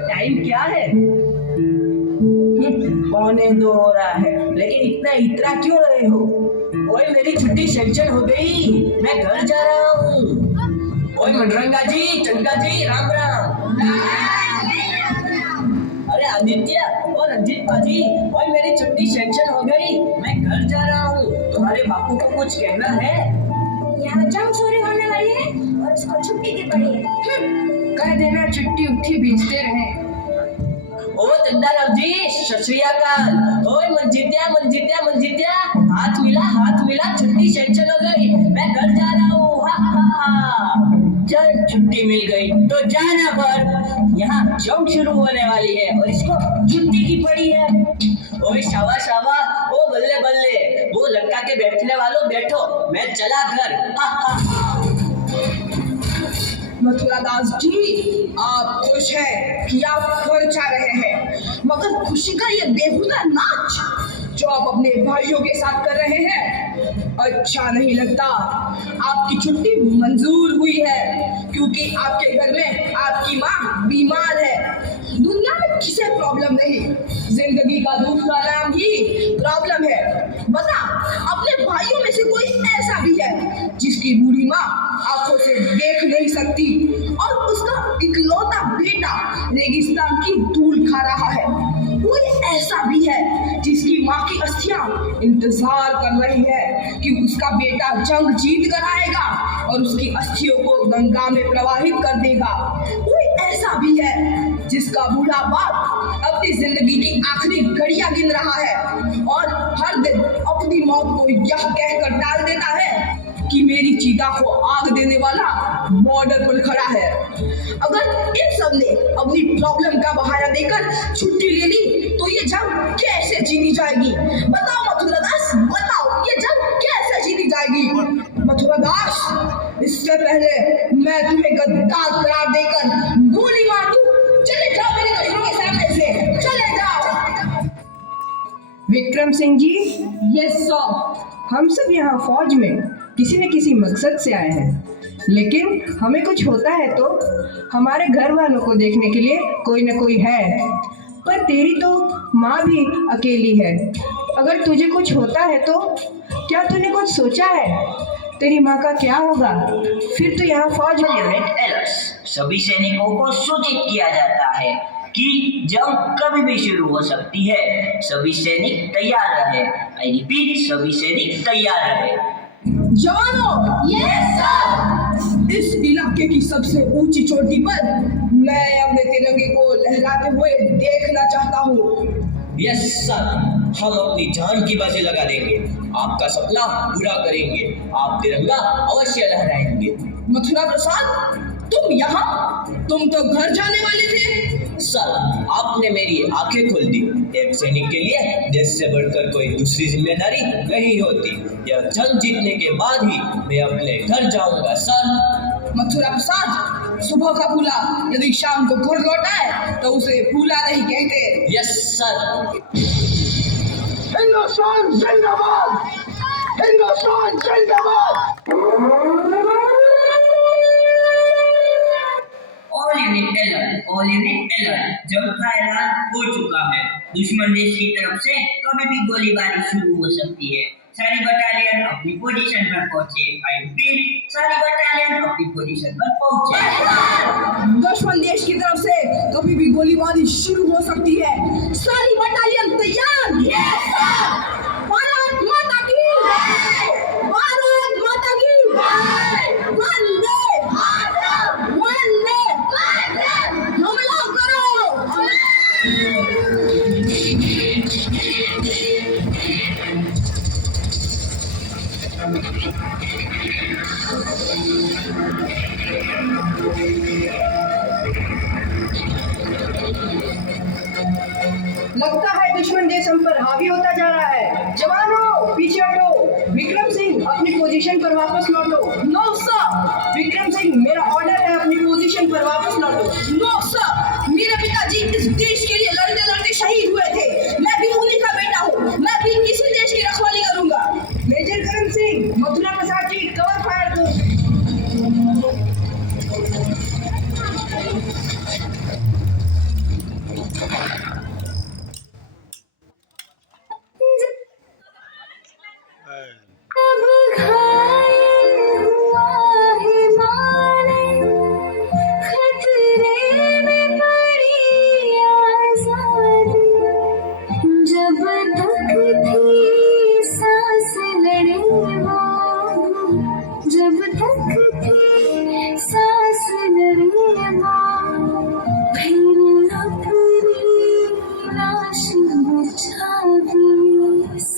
Time क्या है? 2:45 हो रहा है, लेकिन इतना इतरा क्यों रहे हो? ओए मेरी छुट्टी सेंक्शन हो गई, मैं घर जा रहा हूँ। ओए मनरंगा जी, चंदा जी, राम राम। अरे आदित्य और रंजीत पाजी, ओए मेरी छुट्टी सेंक्शन हो गई, मैं घर जा रहा हूँ। तुम्हारे बापू को कुछ कहना है? यहाँ जंग चोरी होने वाली है और इसको छुट्टी की पड़ी है। कह देना छुट्टी उट्ठी भेजते रहे। ओ चंदाराम जी, सत श्री अकाल। ओए मंजित्या, हाथ मिला, छुट्टी सेंक्शन हो गई, मैं घर जा रहा हूँ। हा हा हा। चल छुट्टी मिल गई तो जाना पर यहाँ जंग शुरू होने वाली है और इसको छुट्टी की पड़ी है। ओए शावा, ओ बल्ले बल्ले, वो लटका के बैठने वालों बैठो, मैं चला घर। हा हा हा। मथुरा दास जी, आप खुश हैं कि आप घर जा रहे हैं, मगर खुशी का ये बेहुदा नाच जो आप अपने भाइयों के साथ कर रहे हैं अच्छा नहीं लगता। आपकी छुट्टी मंजूर हुई है क्योंकि आपके घर में आपकी माँ बीमार है। दुनिया में किसे प्रॉब्लम नहीं, जिंदगी का दूसरा नाम ही प्रॉब्लम है। बता, अपने भाइयों में से कोई ऐसा भी है जिसकी बूढ़ी माँ आंखों से देख नहीं सकती और उसका इकलौता बेटा रेगिस्तान की धूल खा रहा है? कोई ऐसा भी है जिसकी माँ की अस्थियां इंतजार कर रही है कि उसका बेटा जंग जीत कर आएगा और उसकी अस्थियों को गंगा में प्रवाहित कर देगा? कोई ऐसा भी है जिसका बूढ़ा बाप अपनी जिंदगी की आखिरी घड़ियां गिन रहा है और हर दिन अपनी मौत को यह कहकर टाल देता है कि मेरी चीता को आग देने वाला बॉर्डर पर खड़ा है? अगर इन सब ने अपनी प्रॉब्लम का बहाना देकर छुट्टी ले ली तो ये जंग कैसे जीती जाएगी? बताओ मथुरा दास, बताओ ये जंग कैसे जीती जाएगी? मथुरा दास, इससे पहले मैं तुम्हें गद्दार करार देकर गोली मार दूं, चले जाओ मेरे कदमों के सामने से, चले जाओ। Vikram Singh ji, yes sir. हम सब यहाँ फौज में किसी न किसी मकसद से आए हैं, लेकिन हमें कुछ होता है तो हमारे घर वालों को देखने के लिए कोई न कोई है। पर तेरी तो माँ भी अकेली है, अगर तुझे कुछ होता है तो क्या तूने कुछ सोचा है? तेरी माँ का क्या होगा? फिर तो यहाँ फौज में सभी सैनिकों को सूचित किया जाता है कि जंग कभी भी शुरू हो सकती है। सभी सैनिक तैयार रहे। आई रिपीट, सभी सैनिक तैयार रहे। जवानों, यस सर। इस इलाके की सबसे ऊंची चोटी पर मैं अपने तिरंगे को लहराते हुए देखना चाहता हूँ। यस सर, हम अपनी जान की बाजी लगा देंगे, आपका सपना पूरा करेंगे, आप तिरंगा अवश्य लहराएंगे। मथुरा प्रसाद, तुम यहाँ? तुम तो घर जाने वाले थे। सर, आपने मेरी आंखें खोल दी। एक सैनिक के लिए देश से बढ़कर कोई दूसरी जिम्मेदारी नहीं होती। यह जंग जीतने के बाद ही मैं अपने घर जाऊंगा सर। मथुरा प्रसाद, सुबह का फूला यदि शाम को घर लौटा है तो उसे फूला नहीं कहते। Yes sir. हिंदुस्तान जिंदाबाद, हिंदुस्तान जिंदाबाद। ऑल यूनिट अलर्ट, जंग का ऐलान हो चुका है। दुश्मन देश की तरफ से कभी भी गोलीबारी शुरू हो सकती है। सारी बटालियन अपनी पोजीशन पर पहुंचे। आई रिपीट, सारी बटालियन अपनी पोजीशन पर पहुंचे। दुश्मन देश की तरफ से कभी भी गोलीबारी शुरू हो सकती है। सारी बटालियन तैयार। Yes sir. भारत माता की जय, भारत माता की जय, वंदे मातरम, वंदे मातरम, हमला करो। लगता है दुश्मन देश हम पर हावी होता जा रहा है। जवानों, पीछे हटो। विक्रम सिंह, अपनी पोजीशन पर वापस लौटो। No sir. विक्रम सिंह, मेरा ऑर्डर है, अपनी पोजीशन पर वापस लौटो। नो सर, मेरे पिताजी इस देश के लिए लड़ते लड़ते शहीद हुए थे। मैं भी उन्हीं का बेटा हूँ, मैं भी इसी देश की रखवाली करूंगा। Major Karan Singh, Mathura Prasad ji, cover fire दो।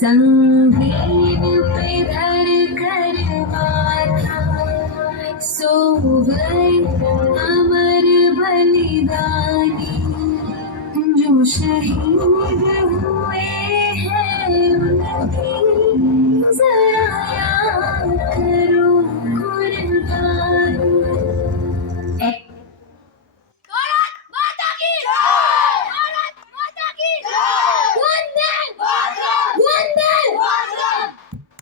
संगीत पे धड़कन माथा सो गए अमर बलिदानी जो शहीद